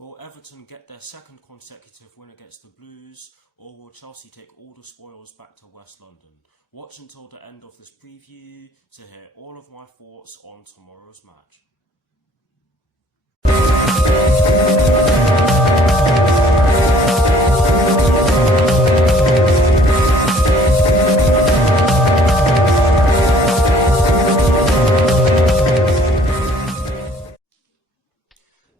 Will Everton get their second consecutive win against the Blues, or will Chelsea take all the spoils back to West London? Watch until the end of this preview to hear all of my thoughts on tomorrow's match.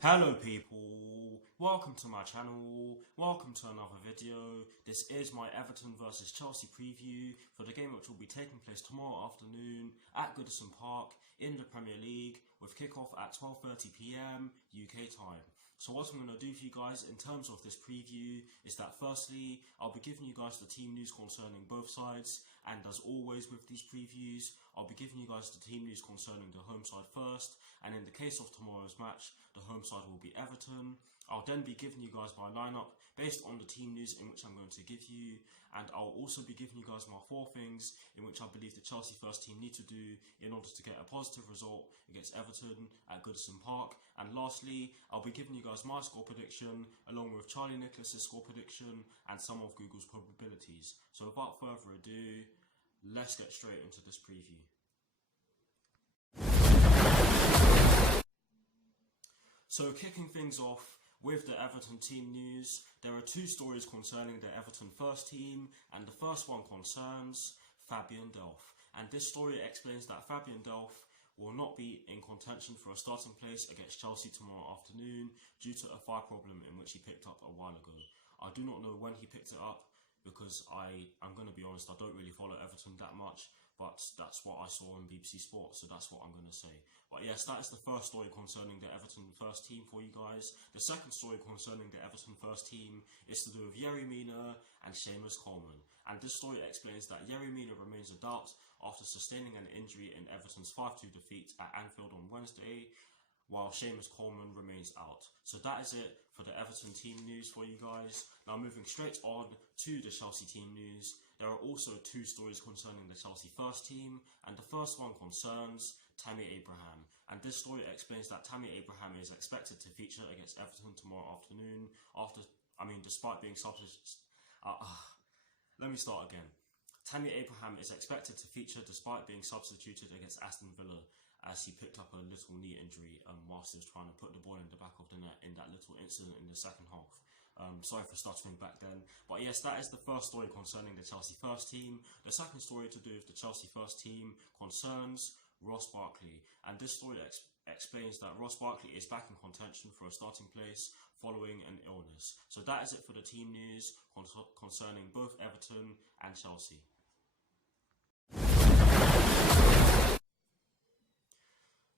Hello people, welcome to my channel, welcome to another video. This is my Everton vs Chelsea preview for the game which will be taking place tomorrow afternoon at Goodison Park in the Premier League with kickoff at 12:30 PM UK time. So what I'm going to do for you guys in terms of this preview is that firstly, I'll be giving you guys the team news concerning both sides, and as always with these previews, I'll be giving you guys the team news concerning the home side first, and in the case of tomorrow's match, the home side will be Everton. I'll then be giving you guys my lineup based on the team news in which I'm going to give you, and I'll also be giving you guys my 4 things in which I believe the Chelsea first team need to do in order to get a positive result against Everton at Goodison Park. And lastly, I'll be giving you guys my score prediction along with Charlie Nicholas's score prediction and some of Google's probabilities. So without further ado, let's get straight into this preview. So kicking things off with the Everton team news, there are 2 stories concerning the Everton first team, and the first one concerns Fabian Delph. And this story explains that Fabian Delph will not be in contention for a starting place against Chelsea tomorrow afternoon due to a thigh problem in which he picked up a while ago. I do not know when he picked it up because I'm going to be honest, I don't really follow Everton that much, but that's what I saw on BBC Sports, so that's what I'm going to say. But yes, that is the first story concerning the Everton first team for you guys. The second story concerning the Everton first team is to do with Yerry Mina and Seamus Coleman. And this story explains that Yerry Mina remains a doubt after sustaining an injury in Everton's 5-2 defeat at Anfield on Wednesday, while Seamus Coleman remains out. So that is it for the Everton team news for you guys. Now moving straight on to the Chelsea team news. There are also 2 stories concerning the Chelsea first team, and the first one concerns Tammy Abraham. And this story explains that Tammy Abraham is expected to feature against Everton tomorrow afternoon despite being substituted. Let me start again. Tammy Abraham is expected to feature despite being substituted against Aston Villa, as he picked up a little knee injury whilst he was trying to put the ball in the back of the net in that little incident in the second half. Sorry for stuttering back then. But yes, that is the first story concerning the Chelsea first team. The second story to do with the Chelsea first team concerns Ross Barkley. And this story explains that Ross Barkley is back in contention for a starting place following an illness. So that is it for the team news concerning both Everton and Chelsea.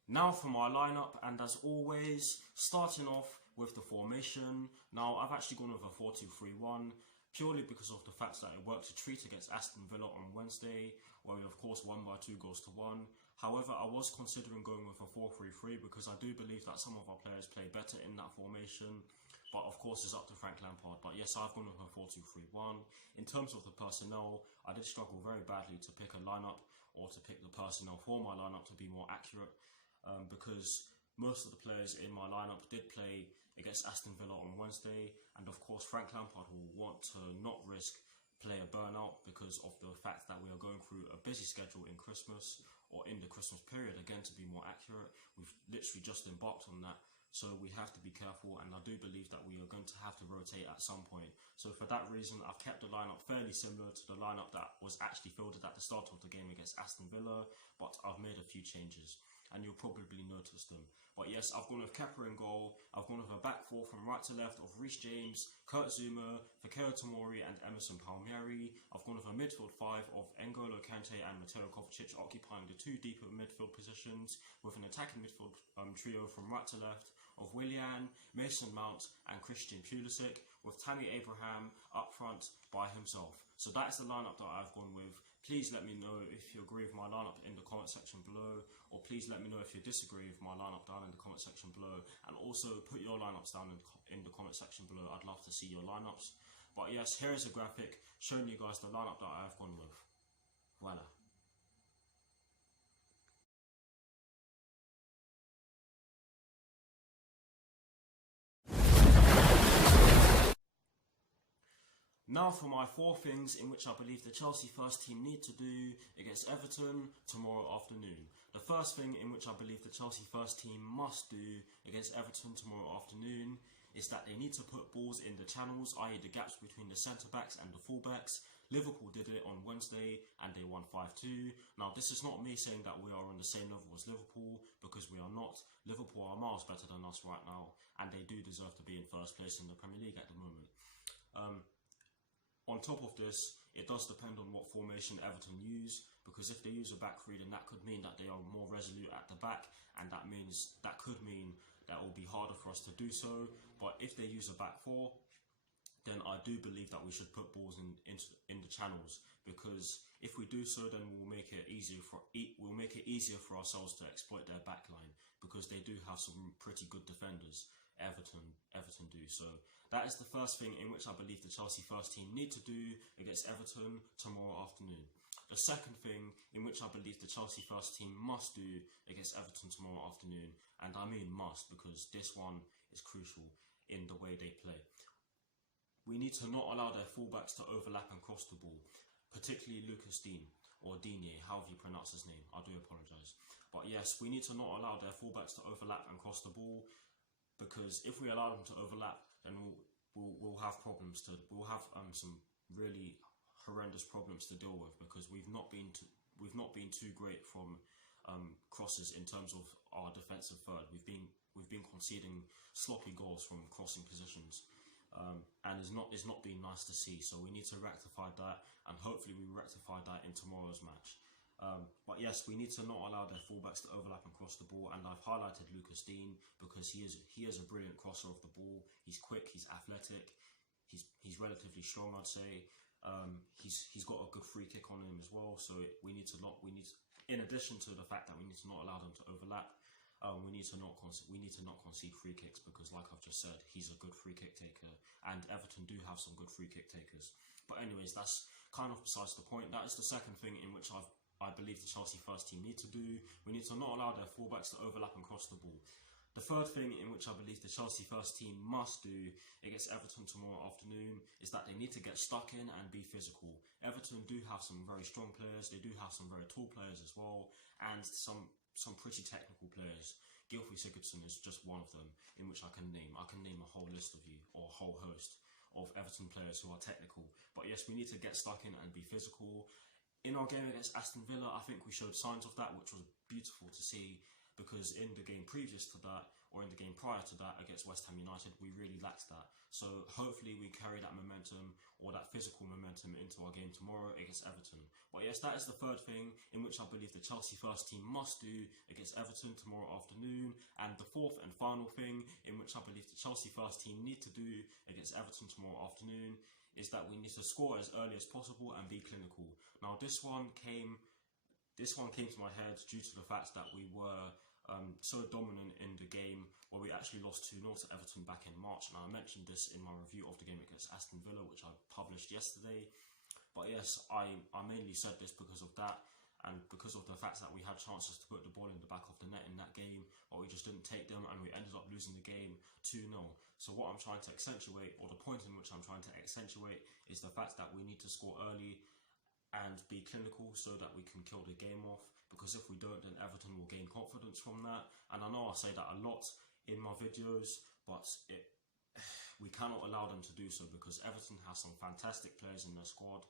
Now for my lineup, and as always, starting off with the formation. Now I've actually gone with a 4-2-3-1 purely because of the fact that it worked a treat against Aston Villa on Wednesday, where we of course won by 2-1. However, I was considering going with a 4-3-3 because I do believe that some of our players play better in that formation, but of course it's up to Frank Lampard. But yes, I've gone with a 4-2-3-1. In terms of the personnel, I did struggle very badly to pick a lineup or to pick the personnel for my lineup to be more accurate. Because most of the players in my lineup did play against Aston Villa on Wednesday, and of course Frank Lampard will want to not risk player burnout because of the fact that we are going through a busy schedule in Christmas, or in the Christmas period. Again, to be more accurate, we've literally just embarked on that, so we have to be careful, and I do believe that we are going to have to rotate at some point. So for that reason, I've kept the lineup fairly similar to the lineup that was actually fielded at the start of the game against Aston Villa, but I've made a few changes, and you'll probably notice them. But yes, I've gone with Kepa in goal. I've gone with a back 4 from right to left of Reece James, Kurt Zouma, Fikayo Tomori and Emerson Palmieri. I've gone with a midfield 5 of N'Golo Kante and Mateo Kovacic occupying the 2 deeper midfield positions, with an attacking midfield trio from right to left of Willian, Mason Mount and Christian Pulisic, with Tammy Abraham up front by himself. So that is the lineup that I've gone with. Please let me know if you agree with my lineup in the comment section below, or please let me know if you disagree with my lineup down in the comment section below, and also put your lineups down in the comment section below. I'd love to see your lineups. But yes, here is a graphic showing you guys the lineup that I've gone with. Voila. Now for my 4 things in which I believe the Chelsea first team need to do against Everton tomorrow afternoon. The first thing in which I believe the Chelsea first team must do against Everton tomorrow afternoon is that they need to put balls in the channels, i.e. the gaps between the centre-backs and the full-backs. Liverpool did it on Wednesday and they won 5-2. Now this is not me saying that we are on the same level as Liverpool, because we are not. Liverpool are miles better than us right now and they do deserve to be in first place in the Premier League at the moment. On top of this, it does depend on what formation Everton use, because if they use a back three, then that could mean that they are more resolute at the back, and that could mean that it will be harder for us to do so. But if they use a back four, then I do believe that we should put balls in the channels, because if we do so, then we'll make it easier for ourselves to exploit their back line, because they do have some pretty good defenders. Everton do. So that is the first thing in which I believe the Chelsea first team need to do against Everton tomorrow afternoon. The second thing in which I believe the Chelsea first team must do against Everton tomorrow afternoon, and I mean must because this one is crucial in the way they play. We need to not allow their fullbacks to overlap and cross the ball, particularly Lucas Digne, or Digne, however you pronounce his name. I do apologise. But yes, we need to not allow their fullbacks to overlap and cross the ball, because if we allow them to overlap, then we'll have problems. We'll have some really horrendous problems to deal with, because we've not been too great from crosses in terms of our defensive third. We've been conceding sloppy goals from crossing positions, and it's not been nice to see. So we need to rectify that, and hopefully we rectify that in tomorrow's match. But yes, we need to not allow their fullbacks to overlap and cross the ball, and I've highlighted Lucas Digne because he is a brilliant crosser of the ball. He's quick, he's athletic, he's relatively strong, I'd say. He's got a good free kick on him as well. So in addition to the fact that we need to not allow them to overlap, we need to not concede free kicks, because like I've just said, he's a good free kick taker, and Everton do have some good free kick takers. But anyways, that's kind of besides the point. That is the second thing in which I believe the Chelsea first team need to do. We need to not allow their fullbacks to overlap and cross the ball. The third thing in which I believe the Chelsea first team must do against Everton tomorrow afternoon is that they need to get stuck in and be physical. Everton do have some very strong players, they do have some very tall players as well, and some pretty technical players. Gylfi Sigurdsson is just one of them in which I can name. I can name a whole list of you, or a whole host of Everton players who are technical. But yes, we need to get stuck in and be physical. In our game against Aston Villa, I think we showed signs of that, which was beautiful to see, because in the game previous to that, or in the game prior to that against West Ham United, we really lacked that. So hopefully we carry that momentum, or that physical momentum, into our game tomorrow against Everton. But yes, that is the third thing in which I believe the Chelsea first team must do against Everton tomorrow afternoon. And the fourth and final thing in which I believe the Chelsea first team need to do against Everton tomorrow afternoon is that we need to score as early as possible and be clinical. Now this one came to my head due to the fact that we were so dominant in the game where we actually lost 2-0 to Everton back in March, and I mentioned this in my review of the game against Aston Villa, which I published yesterday. But yes, I mainly said this because of that, and because of the fact that we had chances to put the ball in the back of the net in that game, but we just didn't take them, and we ended up losing the game 2-0. So what I'm trying to accentuate, or the point in which I'm trying to accentuate, is the fact that we need to score early and be clinical so that we can kill the game off, because if we don't, then Everton will gain confidence from that. And I know I say that a lot in my videos, but we cannot allow them to do so, because Everton has some fantastic players in their squad.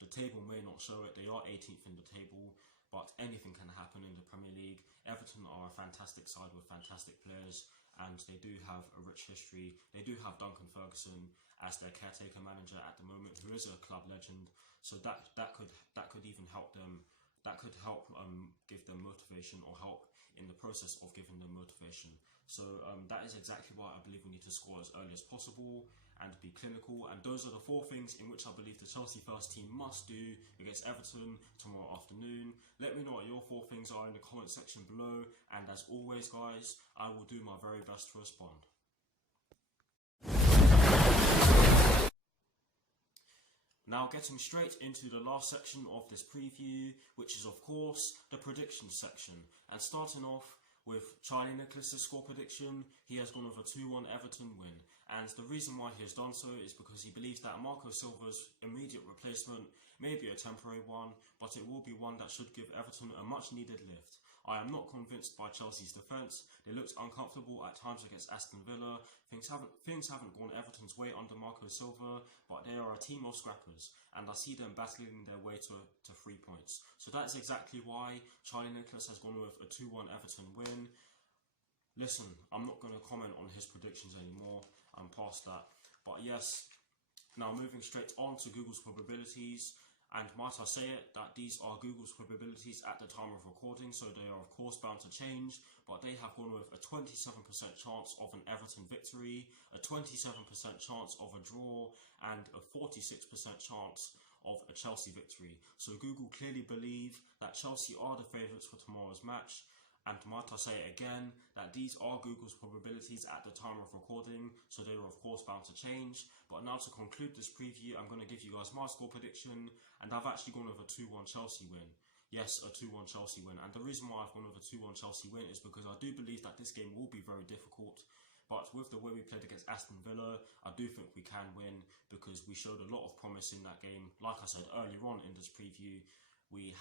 The table may not show it, they are 18th in the table, but anything can happen in the Premier League. Everton are a fantastic side with fantastic players, and they do have a rich history. They do have Duncan Ferguson as their caretaker manager at the moment, who is a club legend. So that could even help them. That could help give them motivation, or help in the process of giving them motivation. So that is exactly why I believe we need to score as early as possible and be clinical. And those are the 4 things in which I believe the Chelsea first team must do against Everton tomorrow afternoon. Let me know what your 4 things are in the comment section below. And as always, guys, I will do my very best to respond. Now getting straight into the last section of this preview, which is of course the predictions section. And starting off With Charlie Nicholas's score prediction, he has gone with a 2-1 Everton win. And the reason why he has done so is because he believes that Marco Silva's immediate replacement may be a temporary one, but it will be one that should give Everton a much needed lift. I am not convinced by Chelsea's defence. They looked uncomfortable at times against Aston Villa. Things haven't gone Everton's way under Marco Silva, but they are a team of scrappers, and I see them battling their way to 3 points. So that's exactly why Charlie Nicholas has gone with a 2-1 Everton win. Listen, I'm not going to comment on his predictions anymore. I'm past that. But yes, now moving straight on to Google's probabilities. And might I say it, that these are Google's probabilities at the time of recording, so they are of course bound to change, but they have gone with a 27% chance of an Everton victory, a 27% chance of a draw, and a 46% chance of a Chelsea victory. So Google clearly believe that Chelsea are the favourites for tomorrow's match. And might I say it again, that these are Google's probabilities at the time of recording, so they are of course bound to change. But now to conclude this preview, I'm going to give you guys my score prediction, and I've actually gone with a 2-1 Chelsea win. Yes, a 2-1 Chelsea win. And the reason why I've gone with a 2-1 Chelsea win is because I do believe that this game will be very difficult. But with the way we played against Aston Villa, I do think we can win, because we showed a lot of promise in that game. Like I said earlier on in this preview, we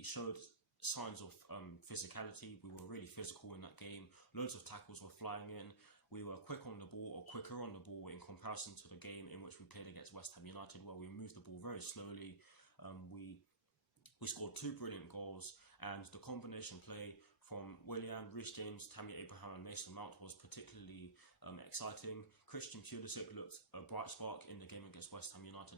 showed signs of physicality. We were really physical in that game. Loads of tackles were flying in. We were quick on the ball, or quicker on the ball, in comparison to the game in which we played against West Ham United, where we moved the ball very slowly. We scored 2 brilliant goals, and the combination play from Willian, Reece James, Tammy Abraham and Mason Mount was particularly exciting. Christian Pulisic looked a bright spark in the game against West Ham United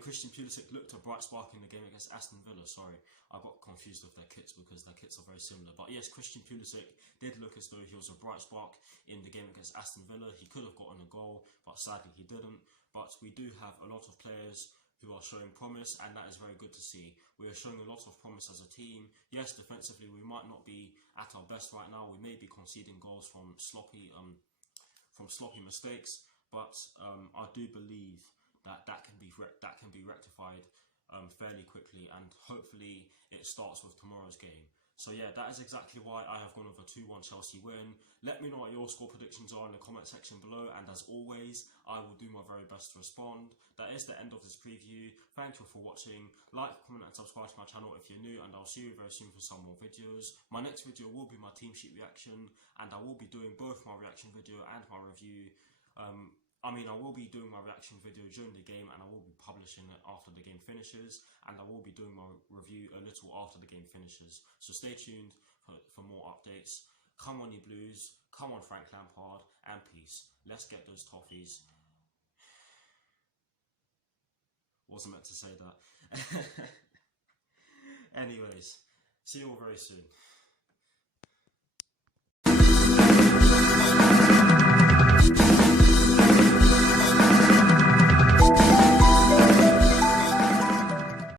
Christian Pulisic looked a bright spark in the game against Aston Villa. Sorry, I got confused with their kits because their kits are very similar. But yes, Christian Pulisic did look as though he was a bright spark in the game against Aston Villa. He could have gotten a goal, but sadly he didn't. But we do have a lot of players who are showing promise, and that is very good to see. We are showing a lot of promise as a team. Yes, defensively we might not be at our best right now. We may be conceding goals from sloppy mistakes, but I do believe that can be rectified fairly quickly, and hopefully it starts with tomorrow's game. So yeah, that is exactly why I have gone with a 2-1 Chelsea win. Let me know what your score predictions are in the comment section below, and as always, I will do my very best to respond. That is the end of this preview. Thank you for watching. Like, comment and subscribe to my channel if you're new, and I'll see you very soon for some more videos. My next video will be my team sheet reaction, and I will be doing both my reaction video and my review. I will be doing my reaction video during the game, and I will be publishing it after the game finishes, and I will be doing my review a little after the game finishes. So stay tuned for more updates. Come on, you Blues. Come on, Frank Lampard. And peace. Let's get those toffees. Wasn't meant to say that. Anyways, see you all very soon.